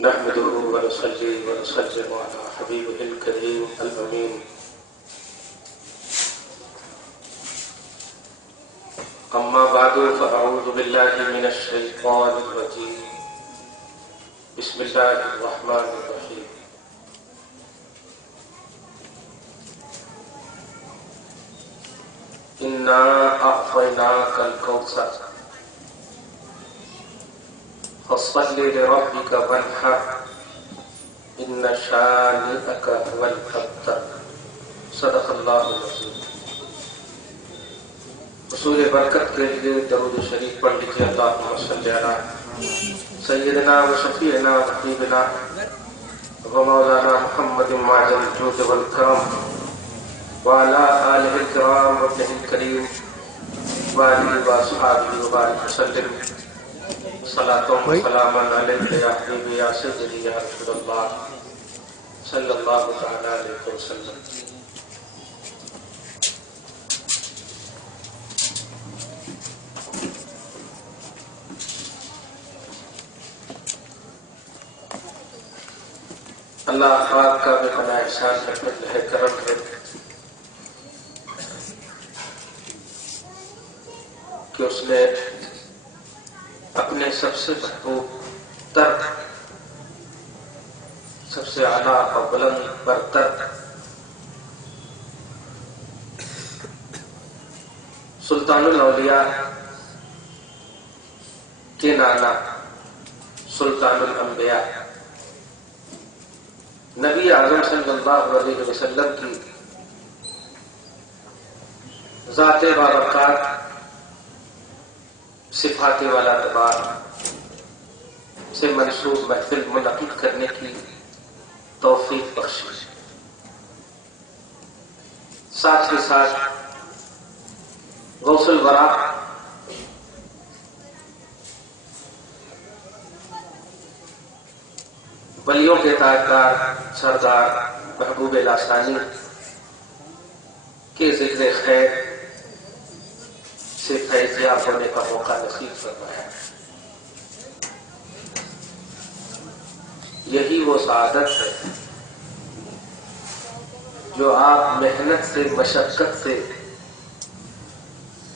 نحمده ونصلي ونسلم على حبيبه الكريم الأمين أما بعد فأعوذ بالله من الشيطان الرجيم بسم الله الرحمن الرحيم إنا أعطيناك الكوثر فصل لربك وانحر إن شانئك هو الأبتر صدق اللہ العظیم۔ حصول برکت کے لیے درود شریف پڑھ لیجیے۔ اللہم صلی علی سیدنا و شفیعنا و حبیبنا و مولانا محمد معدن الجود والکرم وعلی آلہ الکرام و ابنہ الکریم وعلی و اصحابہ و بارک وسلم صلاۃ و سلاما علیک یا حبیبی یا سیدی یا رسول اللہ صلی اللہ تعالی علیہ وسلم۔ اللہ پاک کا بے پناہ احسان ہے، فضل ہے، کرم ہے کہ اس نے اپنے سب سے محبوب تر، سب سے اعلیٰ اور بلند برتر سلطان الاولیاء کے نانا سلطان الانبیاء نبی اعظم صلی اللہ علیہ وسلم کی ذات بابرکات، صفات والا اعتبار سے منسوب محفل منعقد کرنے کی توفیق بخشی، ساتھ ہی ساتھ غوث الورا ولیوں کے تاجدار سردار محبوب لاثانی کے ذکر خیر سے فیضیاب ہونے کا موقع نصیب فرمایا۔ یہی وہ سعادت ہے جو آپ محنت سے، مشقت سے،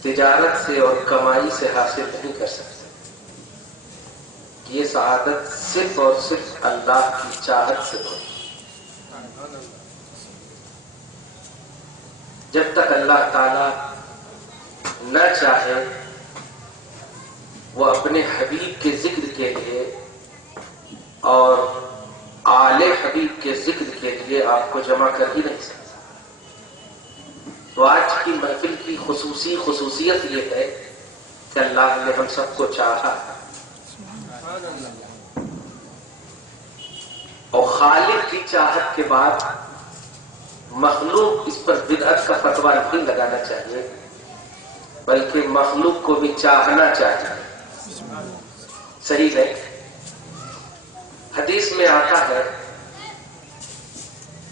تجارت سے اور کمائی سے حاصل نہیں کر سکتے۔ یہ سعادت صرف اور صرف اللہ کی چاہت سے ہوتی۔ جب تک اللہ تعالی نہ چاہے وہ اپنے حبیب کے ذکر کے لیے اور آل حبیب کے ذکر کے لیے آپ کو جمع کر ہی نہیں سکتا۔ تو آج کی محفل کی خصوصیت یہ ہے کہ اللہ نے ہم سب کو چاہا اور خالق کی چاہت کے بعد مخلوق اس پر بدعت کا فتویٰ نہیں لگانا چاہیے، بلکہ مخلوق کو بھی چاہنا چاہیے۔ صحیح ہے؟ حدیث میں آتا ہے،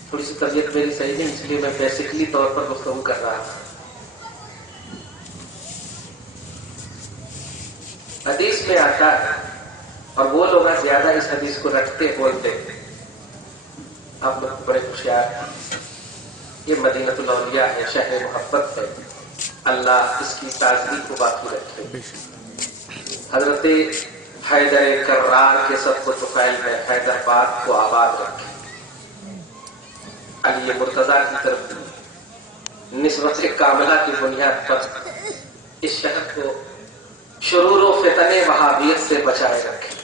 تھوڑی سی طبیعت میری صحیح نہیں، اس لیے میں بیسکلی طور پر گفتگو کر رہا ہوں۔ حدیث میں آتا ہے، اور وہ لوگ زیادہ اس حدیث کو رکھتے بولتے، آپ لوگ بڑے ہوشیار ہیں۔ یہ مدینہ الاولیاء ہے، شہر محبت ہے، اللہ اس کی تازگی کو باقی رکھے۔ حضرت حیدر کرار کے سب کو طفیل میں حیدرآباد کو آباد رکھے۔ علی مرتضیٰ کی طرف نسبت کاملہ کی بنیاد پر اس شہر کو شرور و فتن وہابیت سے بچائے رکھے۔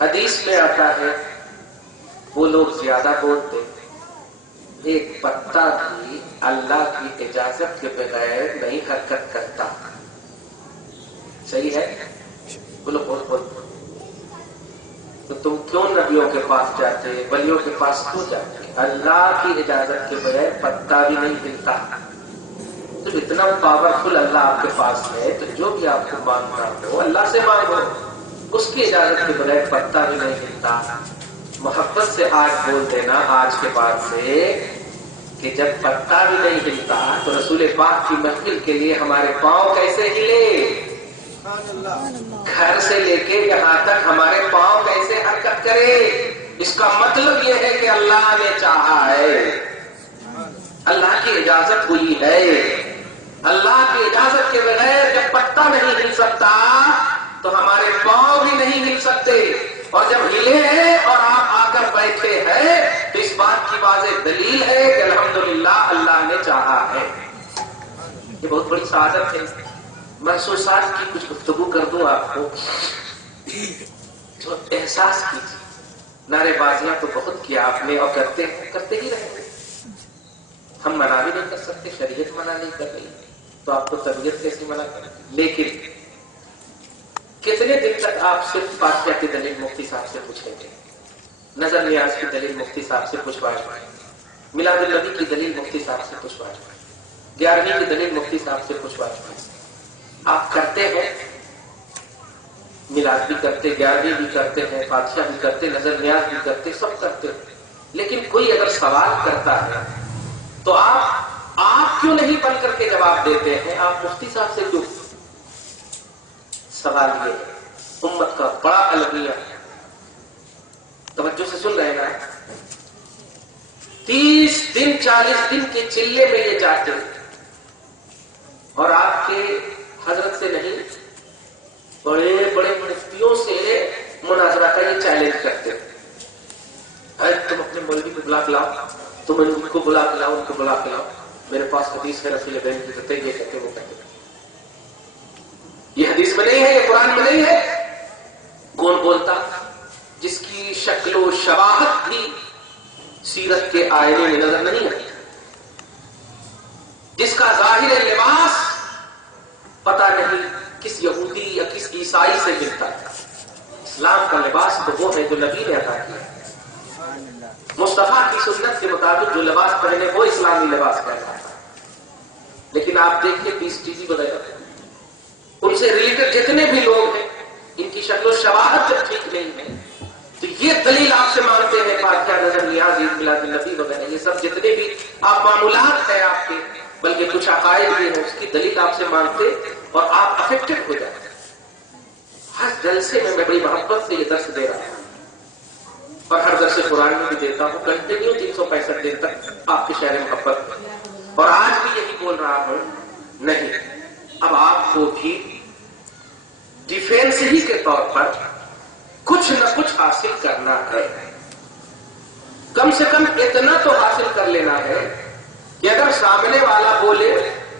حدیث میں آتا ہے وہ لوگ زیادہ بولتے، ایک پتا بھی اللہ کی اجازت کے بغیر نہیں حرکت کرتا۔ صحیح ہے؟ بولو بول بول۔ تو تم کیوں نبیوں کے پاس جاتے، ولیوں کے پاس کیوں جاتے؟ اللہ کی اجازت کے بغیر پتا بھی نہیں ہلتا۔ جب اتنا پاورفل اللہ آپ کے پاس ہے تو جو بھی آپ کو مانگنا ہو اللہ سے مانگو، اس کی اجازت کے بغیر پتا بھی نہیں ہلتا۔ محبت سے آج بول دینا آج کے بعد سے کہ جب پتا بھی نہیں ہلتا تو رسول رسول پاک کی محفل کے لیے ہمارے پاؤں کیسے ہلے، گھر سے لے کے یہاں تک ہمارے پاؤں کیسے حرکت کرے، اس کا مطلب یہ ہے کہ اللہ نے چاہا ہے، اللہ کی اجازت ہوئی ہے۔ اللہ کی اجازت کے بغیر جب پتا نہیں ہل سکتا تو ہمارے پاؤں بھی نہیں ہل سکتے، اور جب ہلے ہیں اور آپ آ کر بیٹھے ہیں تو اس بات کی واضح دلیل ہے کہ الحمدللہ اللہ نے چاہا ہے۔ یہ بہت بڑی سعادت ہے۔ محسوسات کی کچھ گفتگو کر دوں آپ کو تو احساس کیجیے۔ نعرے بازیاں تو بہت کیا آپ نے اور کرتے ہی رہیں گے، ہم منع بھی نہیں کر سکتے، شریعت منع نہیں کر رہی تو آپ کو طبیعت کیسے منع کریں، لیکن کتنے دن تک آپ صرف فاتحہ کی دلیل مفتی صاحب سے پوچھیں گے، نظر نیاز کی دلیل مفتی صاحب سے پوچھوائیں، میلاد النبی کی دلیل مفتی صاحب سے پوچھوائیں، 11ویں کی دلیل مفتی صاحب سے پوچھوائیں۔ آپ کرتے ہیں، میلاد بھی کرتے، 11ویں بھی کرتے ہیں، فاتحہ بھی کرتے، نظر نیاز بھی کرتے، سب کرتے ہیں، لیکن کوئی اگر سوال کرتا ہے تو آپ کیوں نہیں بن کر کے جواب دیتے ہیں؟ آپ مفتی صاحب سے کیوں؟ سوال یہ ہے، امت کا بڑا المیہ، توجہ سے سن رہے ہیں نا، 30 دن 40 دن کے چلے میں یہ جاتے اور آپ کے حضرت سے نہیں، بڑے بڑے مفتیوں سے مناظرہ کا یہ چیلنج کرتے ہیں، تم اپنے مولوی کو بلا کے لاؤ، تم ان کو بلا کے لاؤ، ان کو بلا کے لاؤ، میرے پاس حدیث ہے رسول بین کی کرتے، یہ کرتے وہ کرتے۔ یہ حدیث میں نہیں ہے، یہ قرآن میں نہیں ہے۔ کون بولتا؟ جس کی شکل و شباہت بھی سیرت کے آئینے میں نظر نہیں آتی، جس کا ظاہر لباس پتہ نہیں کس یہودی یا کس عیسائی سے ملتا ہے۔ اسلام کا لباس تو وہ ہے جو نبی نے عطا کیا، مصطفیٰ کی سنت کے مطابق جو لباس پہنے وہ اسلامی لباس کہلاتا ہے۔ لیکن آپ دیکھیں پیس ٹی وی وغیرہ ان سے ریلیٹڈ جتنے بھی لوگ ہیں، ان کی شکل و شباہت جب ٹھیک نہیں ہے تو یہ دلیل آپ سے مانگتے ہیں، فاتحہ، نظر نیاز، عید میلاد النبی وغیرہ، یہ سب جتنے بھی آپ معمولات ہیں آپ کے، بلکہ کچھ عقائد بھی ہیں، اس کی دلیل آپ سے مانگتے اور آپ افیکٹڈ ہو جاتے۔ ہر جلسے میں بڑی محبت سے یہ درس دے رہا ہوں اور ہر درس قرآن میں بھی دیتا ہوں، کنٹینیو 365 دن تک آپ کے شہر محبت، اور آج بھی یہی بول رہا ہوں، نہیں، اب آپ کو بھی ڈیفینس ہی کے طور پر کچھ نہ کچھ حاصل کرنا ہے، کم سے کم اتنا تو حاصل کر لینا ہے کہ اگر سامنے والا بولے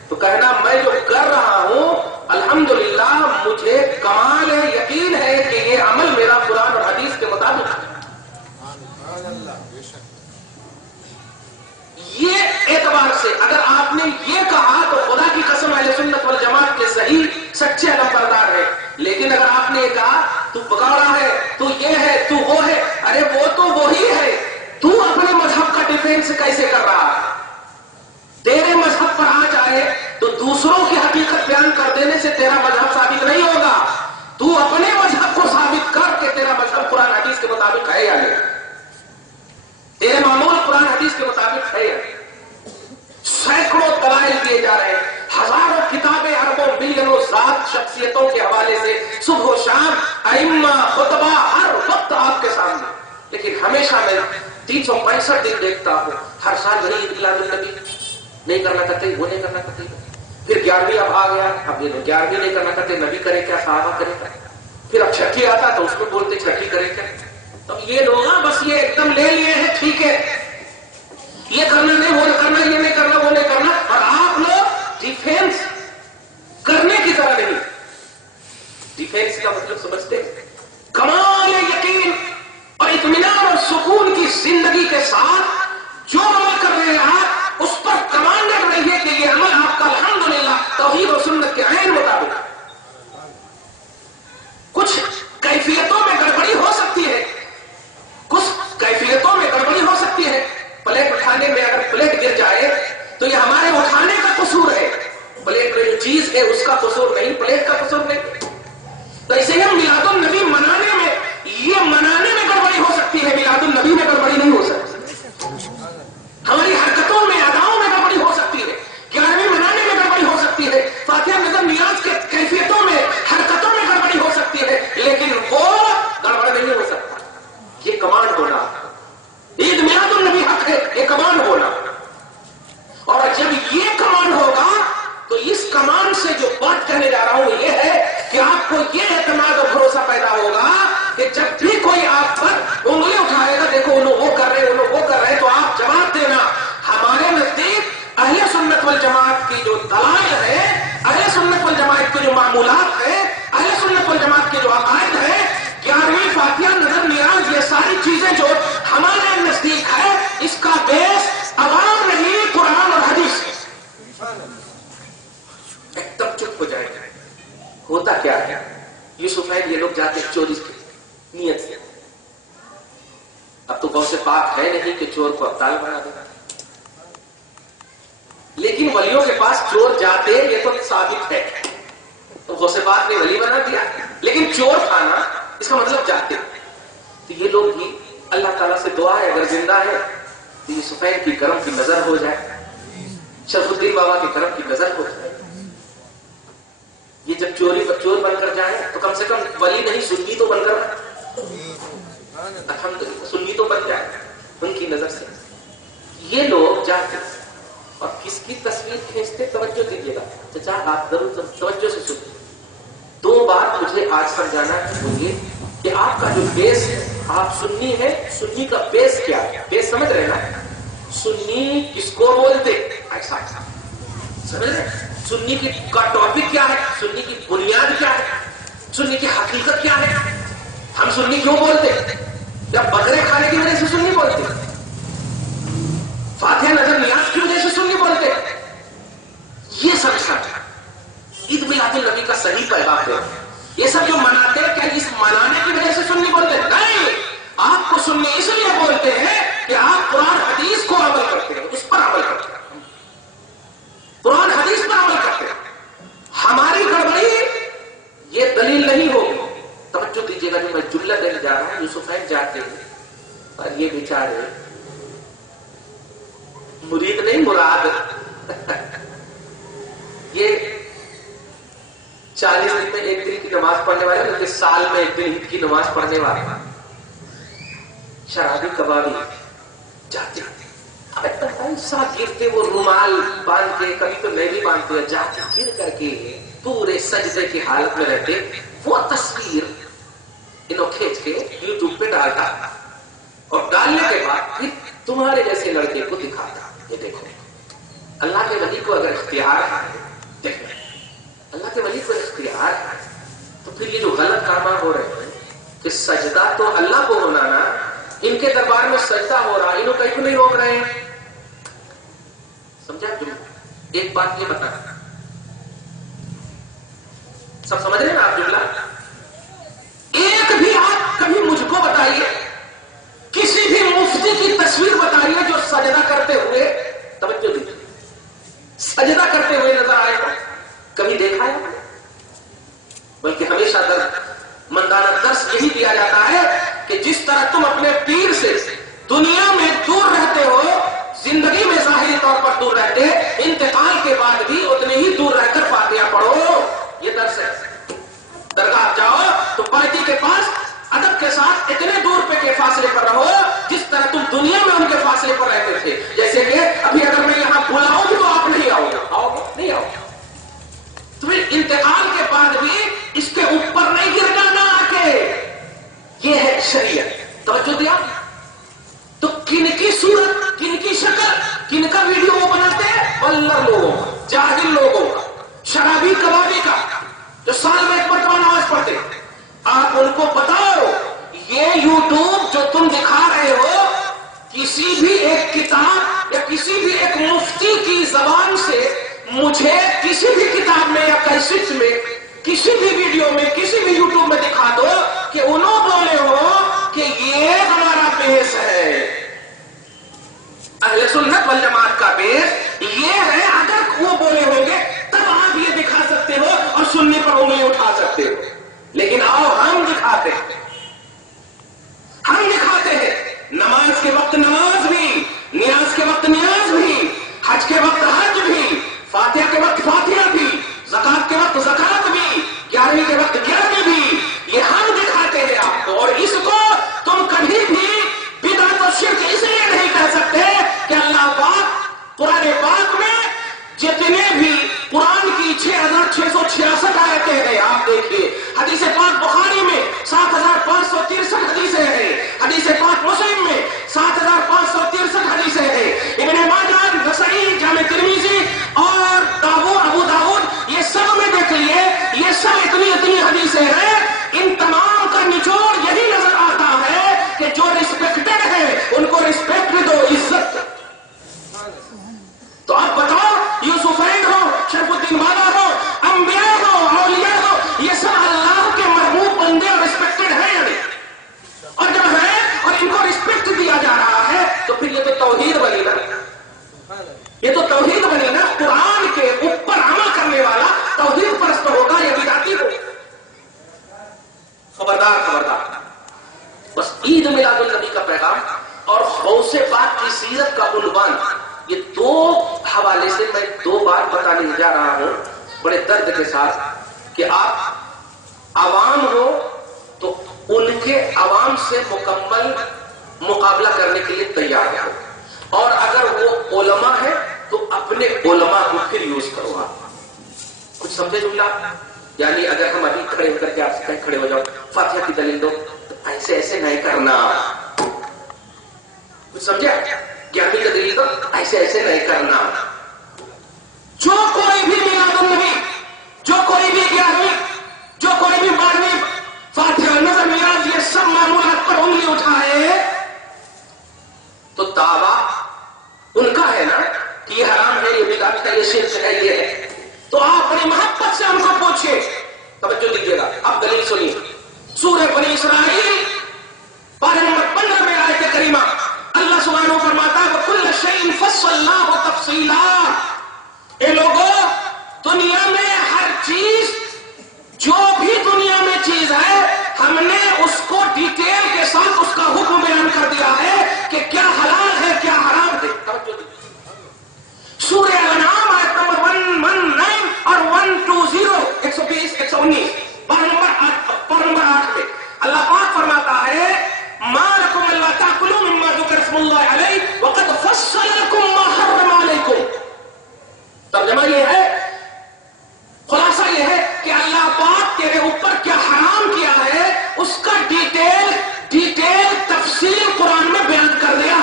تو کہنا میں جو کر رہا ہوں الحمدللہ مجھے کمال یقین ہے کہ یہ عمل میرا قرآن اور حدیث کے مطابق ہے۔ یہ اعتبار سے اگر آپ نے یہ کہا تو خدا کی قسم اہل سنت والجماعت کے صحیح سچے علمبردار ہے، لیکن اگر آپ نے یہ کہا تو بگاڑا ہے، تو یہ ہے، تو وہ ہے، ارے وہ تو وہی ہے، تو اپنے مذہب کا ڈیفینس کیسے کر رہا ہے؟ تیرے مذہب پر آ جائے تو دوسروں کی حقیقت بیان کر دینے سے تیرا مذہب ثابت نہیں ہوگا، تو اپنے مذہب کو ثابت کر کے تیرا مذہب قرآن حدیث کے مطابق ہے یا نہیں، تیرے معمول قرآن حدیث کے مطابق ہے یا نہیں۔ سینکڑوں دلائل دیے جا رہے ہیں، ہزاروں کتابیں، اربوں ملینوں ذات شخصیتوں کے حوالے سے صبح و شام ائمہ خطبہ ہر وقت آپ کے سامنے، لیکن ہمیشہ میں 365 دن دیکھتا ہوں، ہر سال وہی میلاد النبی نہیں کرنا چاہتے، وہ نہیں کرنا چاہتے، پھر 11ویں اب آ گیا، اب یہ 11ویں نہیں کرنا چاہتے، نبی کرے کیا، صحابہ کرے کیا، پھر اب چھٹی آتا تو اس کو بولتے چھٹی کرے کیا۔ تو یہ لوگ بس یہ ایک دم لے لیے ہیں، ٹھیک ہے یہ کرنا نہیں، وہ کرنا، یہ نہیں کرنا، وہ نہیں کرنا، اور آپ لوگ ڈیفینس کرنے کی طرح نہیں۔ ڈیفینس کا مطلب سمجھتے ہیں؟ کمال یقین اور اطمینان اور سکون کی زندگی کے ساتھ جو عمل کر رہے ہیں آپ اس پر کمانڈر رہیے کہ یہ عمل آپ کا الحمدللہ توحید و سنت کے عین مطابق۔ کچھ کیفیتوں میں گڑبڑی ہو سکتی ہے، کچھ کیفیتوں میں گڑبڑی ہو سکتی ہے، پلیٹ اٹھانے میں اگر پلیٹ گر جائے تو یہ ہمارے اٹھانے کا قصور ہے، پلیٹ میں جو چیز ہے اس کا قصور نہیں، پلیٹ کا قصور نہیں۔ تو اسے ہم میلاد النبی منانے میں، یہ منانے میں گڑبڑی ہو سکتی ہے، میلاد النبی میں گڑبڑی نہیں ہو سکتی، ہماری حرکتوں میں، اداؤں میں گڑبڑی ہو سکتی ہے۔ 11ویں منا کہنے جا رہا ہوں یہ ہے کہ آپ کو یہ اعتماد اور بھروسہ پیدا ہوگا کہ جب بھی کوئی آپ پر انگلی اٹھائے گا، دیکھو وہ لوگ وہ کر رہے ہیں، وہ لوگ وہ کر رہے ہیں، تو آپ جواب دینا ہمارے نزدیک اہل سنت والجماعت کی جو دلائل ہے، اہل سنت والجماعت کے جو معمولات ہیں، اہل سنت والجماعت کے جو عقائد ہیں، 11ویں فاتحہ، نظر، نیاز، یہ ساری چیزیں جو ہمارے نزدیک ہے، اس کا بیس عوام نہیں، قرآن اور حدیث ہے۔ ایک دم چپ ہو جائے گا۔ ہوتا کیا ہے، یوسفین یہ لوگ جاتے چوری کی نیت سے، اب تو غوث پاک ہے نہیں کہ چور کو ابدال بنا دینا، لیکن ولیوں کے پاس چور جاتے یہ تو ثابت ہے، تو غوث پاک نے ولی بنا دیا، لیکن چور تھا نا، اس کا مطلب جاتے۔ تو یہ لوگ بھی اللہ تعالیٰ سے دعا ہے اگر زندہ ہے تو یہ سفید کی کرم کی نظر ہو جائے، شرف الدین بابا کی کرم کی نظر ہو جائے، یہ جب چوری پر چور بن کر جائے تو کم سے کم ولی نہیں سنی تو بن کر، الحمدللہ سنی تو بن جائے ان کی نظر سے۔ یہ لوگ جاتے اور کس کی تصویر کھینچتے، توجہ دیجیے گا چچا، آپ ضرور توجہ سے سنیے۔ دو بات مجھے آج سمجھانا ہے کہ آپ کا جو بیس ہے، آپ سنی ہے، سنی کا بیس کیا ہے؟ بیس سمجھ رہے نا؟ سنی کس کو بولتے، ایسا سمجھ رہے؟ سنی کی کا ٹاپک کیا ہے، سنی کی بنیاد کیا ہے، سنی کی حقیقت کیا ہے، ہم سنی کیوں بولتے؟ یا بکرے کھانے کی وجہ سے سنی بولتے؟ فاتحہ، نظر، نیاز کی وجہ سے سنی بولتے؟ یہ سب سچ ہے، عید میلاد النبی کا صحیح پیغام ہے۔ یہ سب جو مناتے ہیں، کیا اس منانے کی وجہ سے سنی بولتے؟ نہیں، آپ کو سنی اس لیے بولتے ہیں کہ آپ قرآن حدیث کو عمل کرتے ہیں، اس پر عمل کرتے ہیں، قرآن حدیث پر عمل کرتے ہیں۔ ہماری گڑبڑی یہ دلیل نہیں ہوگی۔ توجہ دیجیے گا، جو میں جملہ دینے جا رہا ہوں، یوسفین جاتے ہیں اور یہ بیچارے مرید نہیں مراد، یہ 40 دن میں ایک دن کی نماز پڑھنے والے، بلکہ سال میں ایک دن کی نماز پڑھنے والے شرابی کبابی جاتے ساتھ گرتے، وہ رومال باندھ کے، کبھی تو میں بھی باندھتے ہیں، جاتے گر کر کے پورے سجدے کی حالت میں رہتے۔ وہ تصویر انہوں کھینچ کے یوٹیوب پہ ڈالتا اور ڈالنے کے بعد پھر تمہارے جیسے لڑکے کو دکھاتا، یہ دیکھو اللہ کے ولی کو اگر اختیار ہے، دیکھیں اللہ کے ولی کو اختیار ہے، تو پھر یہ جو غلط کام ہو رہے ہیں کہ سجدہ تو اللہ کو ہونا نا، ان کے دربار میں سجدہ ہو رہا، انہوں کہیں کو نہیں روک رہے ہیں۔ سمجھا؟ ایک بات یہ بتا، سب سمجھ رہے ہیں نا آپ جملہ؟ ایک بھی آپ کبھی مجھ کو بتائیے، کسی بھی مفتی کی تصویر بتائیے جو سجدہ کرتے ہوئے، توجہ دیجیے، سجدہ کرتے ہوئے نظر آئے گا، کبھی دیکھا ہے؟ بلکہ ہمیشہ مندانہ درس یہی دیا جاتا ہے کہ جس طرح تم اپنے پیر سے دنیا میں دور رہتے ہو، زندگی میں ظاہری طور پر دور رہتے، انتقال کے بعد بھی اتنے ہی دور رہ کر فاتحہ پڑھو، یہ درس ہے۔ درگاہ جاؤ تو پارٹی کے پاس ادب کے ساتھ اتنے دور پہ کے فاصلے پر رہو جس طرح تم دنیا میں ان کے فاصلے پر رہتے تھے۔ جیسے کہ ابھی اگر میں یہاں بلاؤں بھی تو آپ نہیں آؤ گے، آؤ گے نہیں آؤ گے، تمہیں انتقال کے بعد بھی اس کے اوپر نہیں گر جانا آ کے، یہ ہے شریعت۔ توجہ دیا؟ تو کن کی صورت، کن کی شکل، کن کا ویڈیو وہ بناتے ہیں؟ بلر لوگوں کا، جاہل لوگوں کا، شرابی کبابی کا، جو سال میں ایک مرتبہ نماز پڑھتے۔ آپ ان کو بتاؤ یہ یوٹیوب جو تم دکھا رہے ہو، کسی بھی ایک کتاب یا کسی بھی ایک مفتی کی زبان سے مجھے کسی بھی کتاب میں یا کیسٹ میں، کسی بھی ویڈیو میں، کسی بھی یوٹیوب میں دکھا دو کہ انہوں بولے ہو کہ یہ ہمارا بیس ہے۔ اہل سنت والجماعت کا بیس یہ ہے، اگر وہ بولے ہوں گے تب آپ یہ دکھا سکتے ہو اور سننے پر انگلی اٹھا سکتے ہو، لیکن آؤ ہم دکھاتے ہیں، ہم دکھاتے ہیں نماز کے وقت نماز بھی، نیاز کے وقت نیاز بھی، حج کے وقت حج بھی، فاتحہ کے وقت فاتحہ بھی، زکات کے وقت زکات بھی، 11ویں کے وقت 11ویں بھی، یہ ہم دکھاتے ہیں آپ کو۔ اور اس کو تم کبھی بھی بدعت و شرک اس لیے نہیں کہہ سکتے کہ اللہ پاک قرآن پاک میں جتنے بھی قرآن کی 6666 آیتیں ہیں. آپ دیکھیے حدیث پاک بخاری میں 7563 حدیثیں ہیں, حدیث پاک مسلم میں 7563 حدیثیں ہیں, ابن ماجہ, نسائی, جامع ترمذی اور ابو داؤد, یہ سب میں دیکھ لیے, یہ سب اتنی حدیثیں ہیں. ان تمام کا نچوڑ یہی نظر آتا ہے کہ جو ریسپیکٹڈ ہے ان کو ریسپیکٹ دو, عزت. تو آپ بتاؤ, یوسفین ہو, شرف الدین والا ہو, انبیاء ہو, اولیاء ہو, یہ سب اللہ کے محبوب بندے اور ریسپیکٹڈ ہیں یا نہیں؟ اور جب ہے اور ان کو ریسپیکٹ دیا جا رہا ہے تو پھر یہ تو توحید بنی نا, یہ تو توحید بنی نا. قرآن کے اوپر عمل کرنے والا توحید پرست ہوگا یا بدعتی ہوگا؟ خبردار. بس عید میلاد النبی کا پیغام اور غوث پاک کی سیرت کا عنوان, یہ دو حوالے سے میں دو بات بتانے جا رہا ہوں بڑے درد کے ساتھ, کہ آپ عوام ہو تو ان کے عوام سے مکمل مقابلہ کرنے کے لیے تیار ہو, اور اگر وہ علماء ہے تو اپنے علماء کو پھر یوز کرو. آپ کچھ سمجھے جملہ؟ یعنی اگر ہم ابھی کھڑے ہو کر کے آپ سے کہیں کھڑے ہو جاؤ, فاتحہ کی دلیل دو, تو ایسے نہیں کرنا. کچھ سمجھے؟ 11ویں کا دلیل دو, ایسے نہیں کرنا. جو کوئی بھی میلاد النبی, جو کوئی بھی 11ویں, جو کوئی بھی 12ویں, فاتحہ, نظر, نیاز, یہ سب معمولات پر انگلی اٹھائے تو دعویٰ ان کا ہے نا کہ یہ حرام ہے, یہ بدعت ہے, یہ شرک ہے, یہ ہے. تو آپ بڑی محبت سے ان کو پوچھیں. توجہ دیجیے گا, آپ دلیل سنیے. سورہ بنی اسرائیل پارہ نمبر 15 میں آیت کریمہ اللہ سبحانہ فرماتا ہے وَكُلَّ شَيْءٍ فَصَّلْنَاهُ تَفْصِيلًا. اے لوگوں, دنیا میں ہر چیز, جو بھی دنیا میں چیز ہے, ہم نے اس کو ڈیٹیل کے ساتھ اس کا حکم بیان کر دیا ہے کہ کیا حلال ہے, کیا حرام ہے. سورہ انعام آیت نمبر 119 اور 120, 120, 119, پارہ نمبر 8 میں اللہ پاک فرماتا ہے مَا لَكُمْ أَلَّا تَأْكُلُوا مِمَّا ذُكِرَ اسْمُ اللَّهِ عَلَيْهِ وَقَدْ فَصَّلَ لَكُمْ مَا حَرَّمَ عَلَيْكُمْ. ترجمہ یہ ہے, خلاصہ یہ ہے کہ اللہ پاک تیرے اوپر کیا حرام کیا ہے اس کا ڈیٹیل تفصیل قرآن میں بیان کر دیا.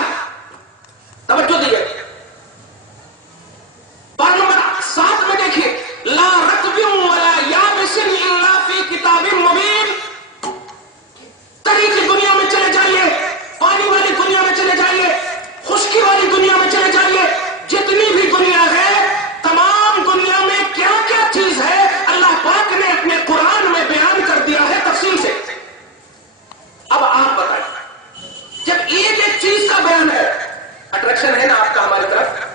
توجہ دیجیے. پارہ نمبر 7 میں دیکھیے لا رطب ولا یابس الا فی کتاب مبین. تری کی دنیا میں چلے جائیے, پانی والی دنیا میں چلے جائیے, خشکی والی دنیا میں چلے جائیے, جتنی بھی دنیا ہے, تمام دنیا میں کیا کیا چیز ہے اللہ پاک نے اپنے قرآن میں بیان کر دیا ہے تفصیل سے. اب آپ بتائیں, جب ایک ایک چیز کا بیان ہے, اٹریکشن ہے نا آپ کا ہماری طرف,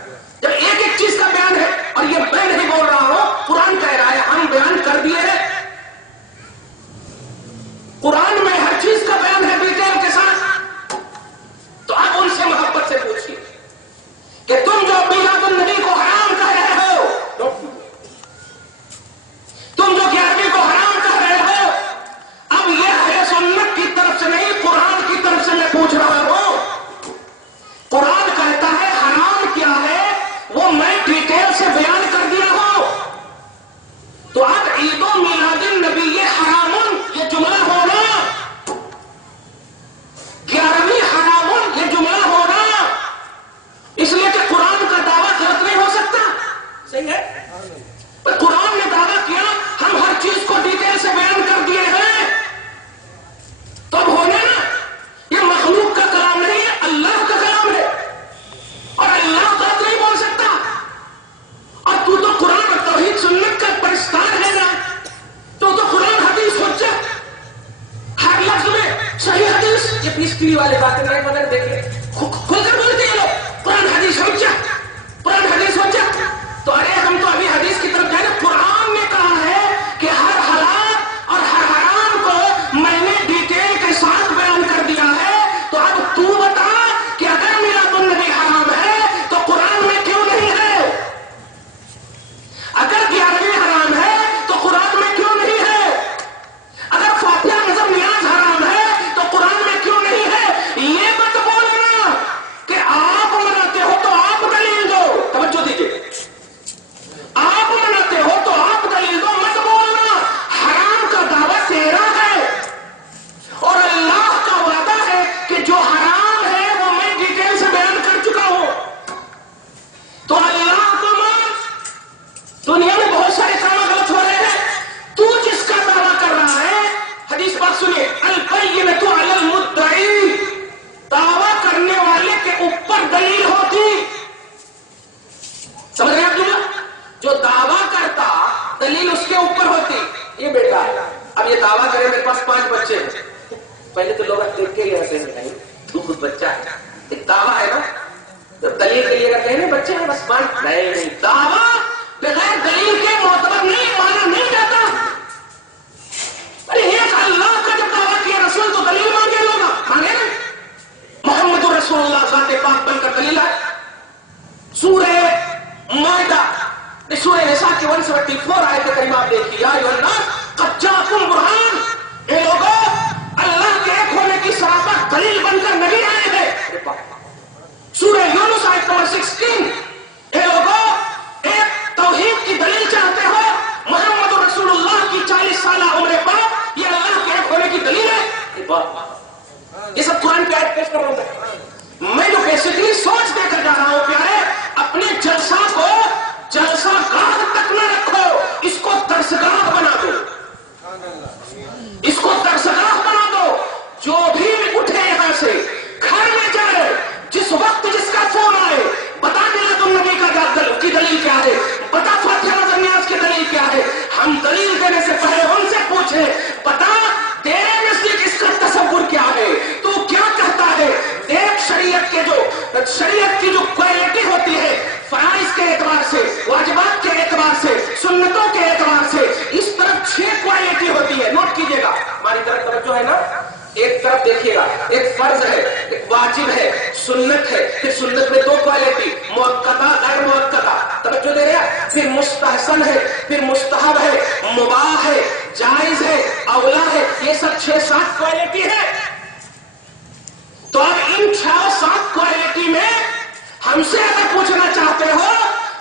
جب ایک ایک چیز کا بیان ہے, اور یہ میں نہیں بول رہا ہوں, قرآن کہہ رہا ہے, ہم بیان کر دیے ہیں, قرآن میں ہر چیز کا بیان ہے ڈیٹیل کے ساتھ, تو آپ ان سے محبت سے پوچھیے کہ تم جو میلاد النبی کو حرام کہہ رہے ہو, تم جو 11ویں کو حرام کہہ رہے ہو, اب یہ اہل سنت کی طرف سے نہیں, قرآن کی طرف سے میں پوچھ رہا ہوں. قرآن کہتا ہے حرام کیا ہے وہ میں ڈیٹیل سے بیان کر دیا ہوں. تو اب عید و میلاد النبی یہ حرام, یہ جملہ ہونا, 11ویں حرام یہ جملہ ہونا, اس لیے کہ قرآن کا دعویٰ غلط نہیں ہو سکتا. صحیح ہے, قرآن نے دعویٰ کیا ہم ہر چیز کو ڈیٹیل سے بیان کر دیے ہیں, تو اب ہونا نا, یہ مخلوق کا کلام نہیں ہے, اللہ کا کلام ہے, اور اللہ غلط نہیں بول سکتا. اور تو قرآن اور توحید سنت کا پرستار ہے نا, تو قرآن حدیث حجت, ہر لفظ میں صحیح حدیث. یہ پیس ٹی وی والے باتیں نہیں بدل, دیکھیے کھل کر بولتے ہیں لوگ, قرآن حدیث حجت, قرآن حدیث حجت. تو ارے ہم تو ابھی حدیث کی طرف جائیں. قرآن نے کہا ہے کہ ہر حلال اور ہر حرام کو میں نے ڈیٹیل کے ساتھ بیان کر دیا ہے. تو اب تو بتا کہ اگر میلاد النبی حرام ہے تو قرآن میں کیوں نہیں ہے, اگر 11ویں حرام ہے تو قرآن میں کیوں نہیں ہے, اگر فاتحہ, نظر, نیاز حرام ہے تو قرآن میں کیوں نہیں ہے, یہ بتا. جو دعویٰ کرتا دلیل اس کے اوپر ہوتی. یہ بیٹا ہے اب یہ دعویٰ کرے میرے پاس 5 بچے ہیں. پہلے تو لوگ دیکھ کے ہی ایسے ہیں تو خود بچہ ہے. ایک دعویٰ ہے نا تو دلیل کے لیے کہتے ہیں بچے ہیں بس 5 نہیں. دعویٰ بغیر دلیل کے معتبر نہیں مانا نہیں جاتا. ارے ایک اللہ کا جب دعویٰ کیا رسول تو دلیل مانگے لوگ مانگے نا. محمد رسول اللہ ذات پاک بن کر دلیل ہے. سورہ مائدہ سورہ نساء کی 174 آیت کریمہ آپ دیکھیے. یا ایھا الناس قد جاءکم برہان. اے لوگوں اللہ کے ایک ہونے کی صراحت دلیل بن کر نہیں آئے ہیں. سورہ یونس آیت نمبر 16. اے لوگوں ایک توحید کی دلیل چاہتے ہو محمد رسول اللہ کی 40 سالہ عمر پر یہ اللہ کے ایک ہونے کی دلیل ہے. یہ سب قرآن کی آیت پیش کر رہا ہوں. میں جو بیسیکلی سوچ دے کر جا رہا ہوں پیارے اپنے جلسہ کو جلسہ گاہ تک نہ رکھو اس کو درسگاہ بنا دو. اس کو درسگاہ بنا دو. جو بھی اٹھے یہاں سے گھر میں جائے جس وقت جس کا فون آئے بتا دینا تم نبی کی دلیل کیا ہے. بتا فاتحہ نظر نیاز کی دلیل کیا ہے. ہم دلیل دینے سے پہلے ان سے پوچھیں بتا تیرے نزدیک اس کا تصور کیا ہے تو کیا کہتا ہے. ایک شریعت کی جو کوالٹی ہوتی ہے فرائض کے اعتبار سے واجبات کے اعتبار سے سنتوں کے اعتبار سے اس طرف 6 کوالٹی ہوتی ہے. نوٹ کیجئے گا ہماری طرف توجہ ہے نا. ایک طرف دیکھیے گا ایک فرض ہے ایک واجب ہے سنت ہے. پھر سنت میں 2 کوالٹی مؤکدہ غیر مؤکدہ توجہ دے رہے ہیں. پھر مستحسن ہے پھر مستحب ہے مباح ہے جائز ہے اولا ہے. یہ سب 6-7 کوالٹی ہے. تو اب ان 6-7 کوالٹی میں ہم سے اگر پوچھنا چاہتے ہو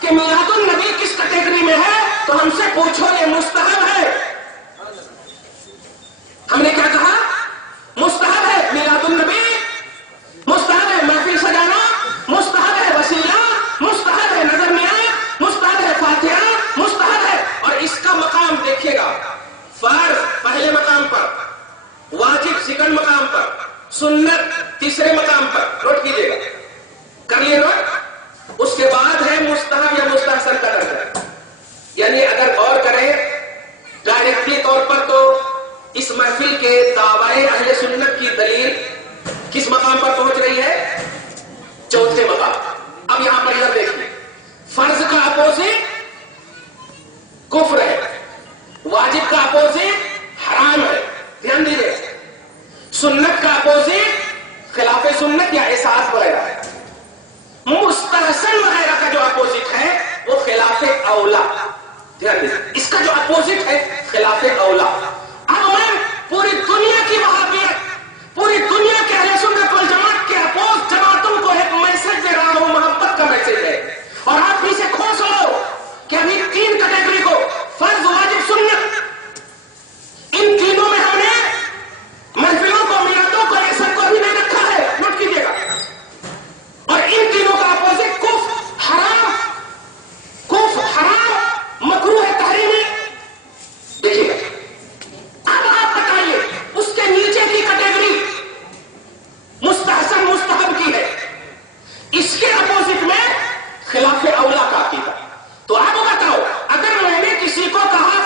کہ میلاد النبی کس کیٹیگری میں ہے تو ہم سے پوچھو یہ مستحب ہے. ہم نے کیا کہا مستحب ہے میلاد النبی مستحب ہے محفل سجانا مستحب ہے وسیلہ مستحب ہے نظر نیاز مستحب ہے فاتحہ مستحب ہے. اور اس کا مقام دیکھیے گا فرض پہلے مقام پر واجب سیکنڈ مقام پر سنت تیسرے مقام پر. نوٹ کیجیے گا کر لیے نوٹ. اس کے بعد ہے مستحب یا مستحسن کا درجہ. یعنی اگر غور کریں ڈائریکٹلی طور پر تو اس محفل کے دعوی اہل سنت کی دلیل کس مقام پر پہنچ رہی ہے 4تھے مقام. اب یہاں پر ادھر دیکھیے فرض کا اپوزٹ کفر ہے واجب کا اپوزٹ حرام ہے. دھیان دیجیے سنت کا اپوزٹ خلاف سنت یا احساس وغیرہ ہے. مستحسن وغیرہ کا جو اپوزٹ ہے وہ خلاف اولا. دھیان دیجیے اس کا جو اپوزٹ ہے خلاف اولا. اب میں پوری دنیا کی وہابیت پوری دنیا کے اہل سنت والجماعت کے اپوز جماعتوں کو ایک میسج دے رہا ہوں. محبت کا میسج ہے اور آپ بھی سے کھوس لو کہ ابھی 3 کیٹیگری کو فرض واجب سنت ان تینوں میں ہم نے محفلوں کو میلادوں کو ایک سب کو بھی نہیں رکھا ہے. نوٹ کیجیے گا. اور ان تینوں کا اپوزٹ کفر حرام مکروہ تحریمی. دیکھیے گا اب آپ بتائیے اس کے نیچے کی کیٹیگری مستحسن مستحب کی ہے. اس کے اپوزٹ میں خلاف اولا کا عقیدہ. تو آپ بتاؤ اگر میں نے کسی کو کہا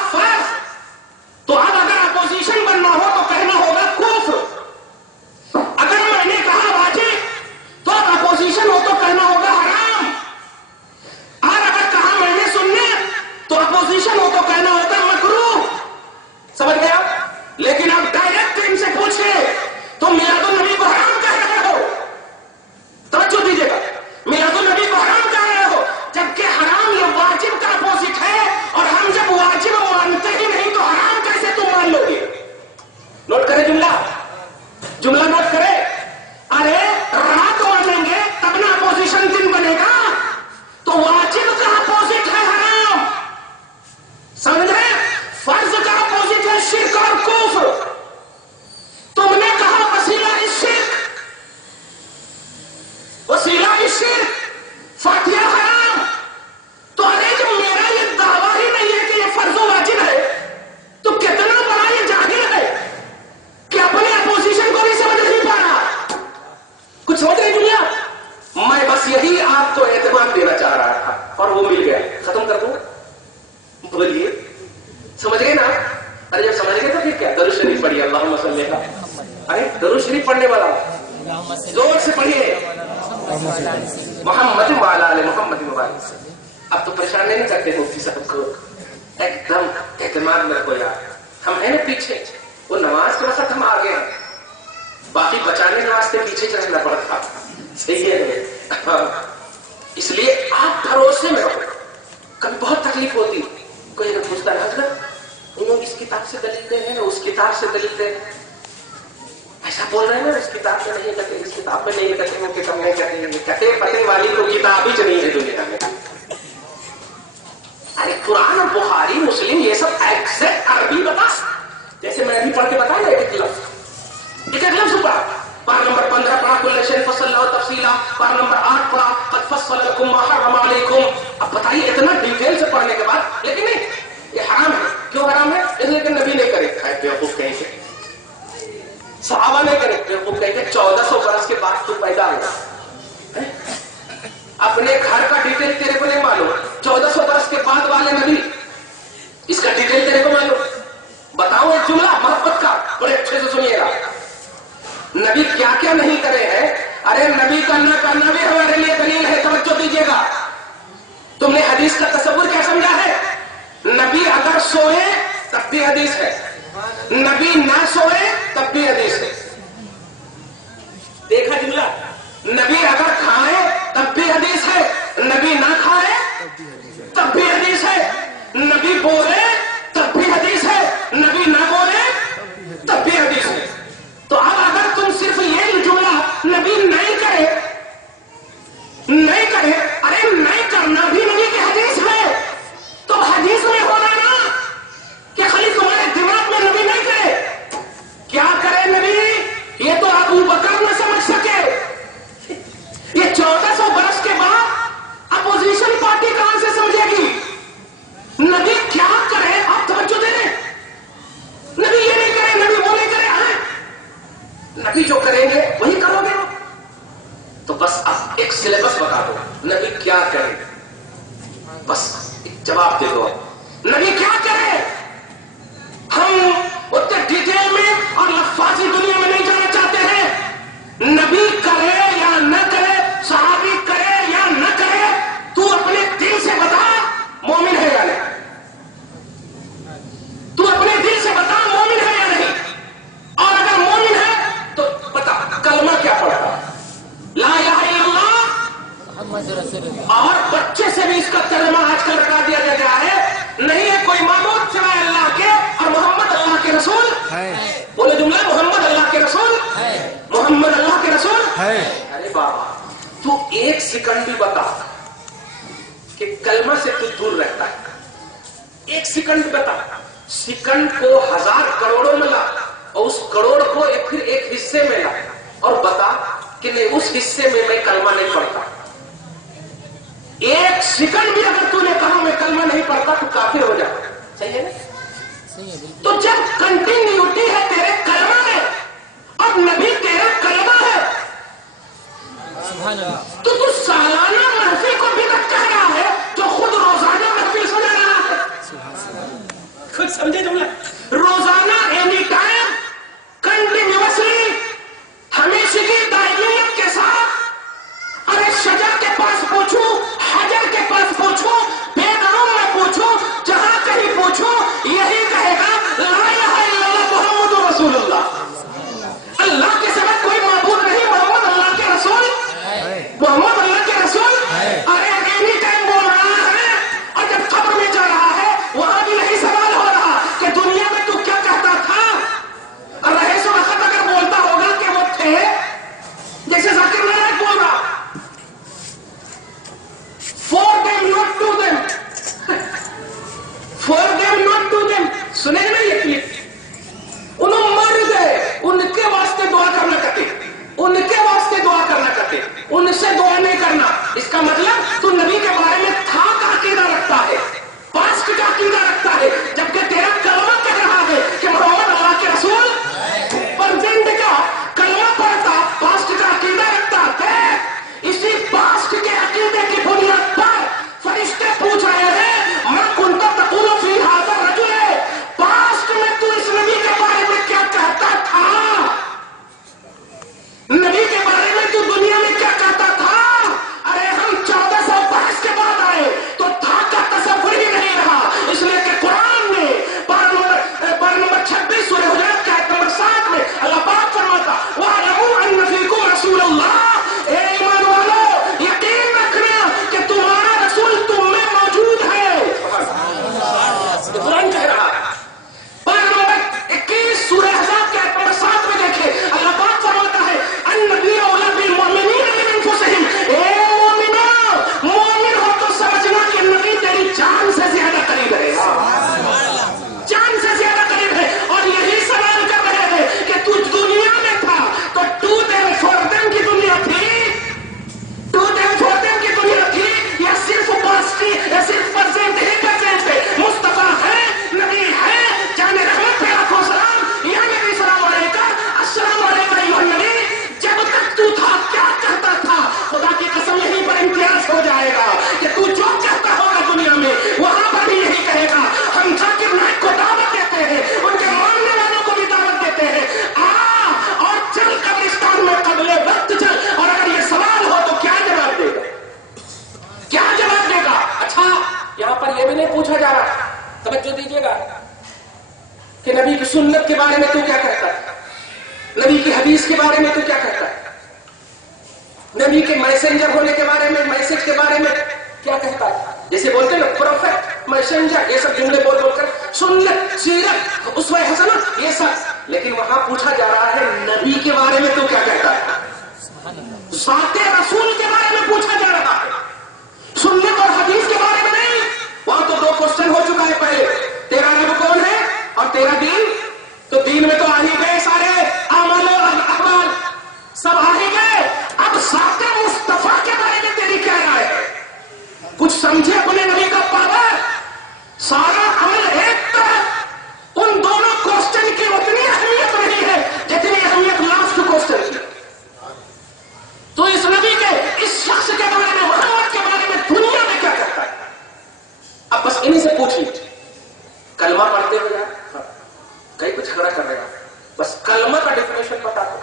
بولیے سمجھ گئے نا؟ ارے جب سمجھ گئے تو پھر کیا، درود شریف پڑھیے اللہم صلی اللہ، ارے درود شریف پڑھنے والا زور سے پڑھیے محمد وعلی آل محمد مبارک. اب تو پریشان نہیں کرتے مفتی صاحب کو، ایک دم اعتماد میرے کو یار، ہم ہیں نا پیچھے، وہ نماز کے وقت ہم آگے ہیں، باقی بچانے کے واسطے پیچھے چلنا پڑتا. صحیح ہے، اس لیے آپ بھروسے میں رہو. کبھی بہت تکلیف ہوتی، کوئی اگر پوچھتا ہے حضرت ان لوگ اس کتاب سے دلیل دے رہے ہیں، اس کتاب سے دلیل دے رہے ہیں، ایسا بول رہے ہیں نا اس کتاب میں نہیں کہتے، اس کتاب میں نہیں کہتے، وہ کتاب نہیں کہتے، کہتے پتنے والی تو کتاب ہی نہیں ہے دنیا میں. ارے قرآن اور بخاری مسلم یہ سب ایگزیکٹ عربی بتا، جیسے میں ابھی پڑھ کے بتایا ایک لفظ پڑھا، بار نمبر 15 پڑھا کل شیء فصلناه تفصیلا، بار نمبر 8 پڑھا قد فصل لكم ما حرم عليكم. اب بتائیے اتنا ڈیٹیل سے پڑھنے کے بعد، لیکن نہیں یہ حرام ہے. کیوں حرام ہے؟ اس لیے کہ نبی نہیں کرے، بیوقوف کہیں سے صحابہ نہیں کرے، بیوقوف کہیں سے 1400 برس کے بعد تو پیدا ہوا. اپنے گھر کا ڈیٹیل تیرے کو نہیں معلوم، 1400 برس کے بعد والے نبی اس کا ڈیٹیل تیرے کو معلوم. بتاؤ ایک جملہ محبت کا، بڑے اچھے سے سنیے گا. نبی کیا کیا نہیں کرے ہیں. ارے نبی کا نہ کرنا بھی ہمارے لیے دلیل ہے، توجہ دیجیے گا. تم نے حدیث کا تصور کیا سمجھا ہے؟ نبی اگر سوئے تب بھی حدیث ہے، نبی نہ سوئے تب بھی حدیث ہے. دیکھا جملہ، نبی اگر کھائے تب بھی حدیث ہے، نبی نہ کھائے تب بھی حدیث ہے، نبی بولے تب بھی حدیث ہے، نبی نہ بولے تب بھی حدیث ہے. تو اب اگر تم صرف یہ جملہ نبی نہیں کرے، ارے نہیں کرنا بھی نبی کی حدیث ہے، تو حدیث میں ہونا نا کہ خالی تمہارے دماغ میں نبی نہیں کرے. کیا کرے نبی؟ یہ تو ابو بکر نہ سمجھ سکے. یہ 1400 برس کے بعد اپوزیشن پارٹی کہاں سے سمجھے گی؟ نبی کیا کرے؟ آپ توجہ دے رہے، نبی یہ نہیں کرے، نبی وہ نہیں کرے، نبی جو کریں گے وہی کرو گے. تو بس اب ایک سلیبس بتا دو، نبی کیا کرے، بس ایک جواب دے دو. نبی کیا کرے؟ ہم اتنے ڈیٹیل میں اور لفاظی دنیا میں نہیں جانا چاہتے ہیں. نبی کرے یا نہ کرے، صحابی کرے یا نہ کرے، تو اپنے دل سے بتا مومن ہے یا نہیں. تو اپنے دل سے بتا مومن ہے یا نہیں. اور اگر مومن ہے تو بتا کلمہ کیا پڑھتا، لا الہ الا اللہ محمد رسول اللہ. اور بچے سے بھی اس کا ترجمہ آج کل بتا دیا گیا ہے، نہیں ہے کوئی معبود سوائے اللہ کے، اور محمد اللہ کے رسول ہے. بولے جملہ، محمد اللہ کے رسول ہے، محمد اللہ کے رسول ہے. ارے بابا تو ایک سیکنڈ بھی بتا کہ کلمہ سے تو دور رہتا ہے. ایک سیکنڈ بتا، سیکنڈ کو 1000 کروڑوں میں لا، اور اس کروڑ کو پھر ایک حصے میں لا، اور بتا کہ نہیں اس حصے میں میں کلمہ نہیں پڑھتا. ایک سیکنڈ بھی اگر تو نے کہا میں کلمہ نہیں پڑھتا تو کافر ہو جاتا. صحیح ہے نا؟ تو جب کنٹینیوٹی ہے تیرے کلمہ میں اور نبی تیرا کلمہ ہے، تو سالانہ محفل کو بھی تک کہہ رہا ہے جو خود روزانہ محفل سنا رہا ہے. خود سمجھے جملہ، روزانہ اینی ٹائم کنٹینیوسلی ہمیشہ کی دائریت کے ساتھ. ارے شجر کے پاس پوچھوں، حجر کے پاس پوچھوں، بیڈ روم میں پوچھوں، جہاں کہیں پوچھوں، یہی کہے گا لا الہ الا اللہ محمد رسول اللہ. اللہ کے سوا کوئی معبود نہیں، محمد اللہ کے رسول، محمد اللہ کے رسول. ارے اینی ٹائم بول رہا ہے، اور جب قبر میں جا رہا ہے وہاں بھی نہیں سوال ہو رہا کہ دنیا میں تو کیا کہتا تھا. اور رئیس وقت اگر بولتا ہوگا کہ وہ تھے، جیسے ذاکر نائک بول رہا، for them not to them, for them not to them. سنے نا یہ کلپ، انہوں مر گئے، ان کے واسطے دعا کرنا کرتے، ان کے واسطے دعا کرنا کرتے، ان سے دعا نہیں کرنا. اس کا مطلب تو نبی کے بارے میں تھا کا عقیدہ رکھتا ہے، پاسٹ کا عقیدہ رکھتا ہے، جبکہ تیرا کلمہ کہہ رہا ہے کہ محمد اللہ کے رسول. پرزینٹ کا کلمہ پڑھتا، پاسٹ کا عقیدہ رکھتا ہے. اسی پاسٹ کے عقیدے کی بنیاد پر فرشتے پوچھ رہے ہیں، میں کنت تقول فی انہیں پوچھا جا رہا ہے، توجہ دیجیے گا، کہ نبی کی سنت کے بارے میں تو کیا کہتا ہے، نبی کی حدیث کے بارے میں تو کیا کہتا ہے، نبی کے میسنجر ہونے کے بارے میں، میسج کے بارے میں کیا کہتا ہے. جیسے بولتے ہیں نا پروفیٹ، میسنجر، یہ سب جملے بول کر سنت، سیرت، اسوہ حسنہ، یہ سب. لیکن وہاں پوچھا جا رہا ہے نبی کے بارے میں تو کیا کہتا ہے، ذات رسول کے بارے میں پوچھا جا رہا ہے، سنت اور حدیث کے بارے میں نہیں. وہاں تو 2 کوسچن ہو چکا ہے پہلے، تیرا رب کون ہے اور تیرا دین. تو دین میں تو آ ہی گئے سارے اعمال اور احوال، سب آ ہی گئے. اب ذات مصطفیٰ کے بارے میں تیری کیا رائے ہے؟ کچھ سمجھے اپنے نبی کا پاور. سارا عمل ایک طرف، ان دونوں کوسچن کی اتنی اہمیت نہیں ہے جتنی اہمیت لاسٹ کوسچن کی. تو اس نبی کے، اس شخص کے بارے میں، محمد کے بارے میں دنیا میں کیا کرتا ہے؟ اب بس انہیں سے پوچھیے، کلمہ پڑھتے ہو یا کئی کچھ جھگڑا کر رہے ہیں، بس کلمہ کا ڈیفینیشن بتا دو.